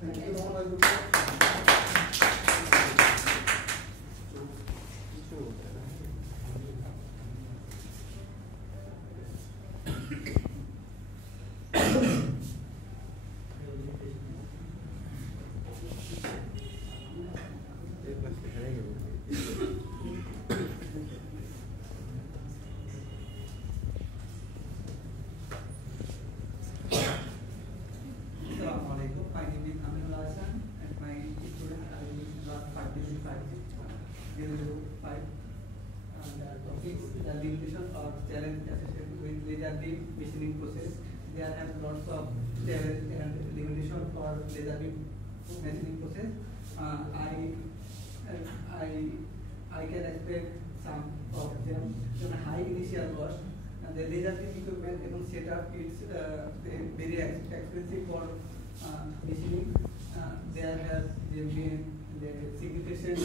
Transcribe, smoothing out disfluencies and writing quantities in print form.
Thank you, Roman. The limitation or challenge associated with laser beam machining process. There are lots of challenge and limitation for laser beam machining process. I can expect some of them. High initial cost. And the laser beam equipment and setup is very expensive for machining. There has been the significant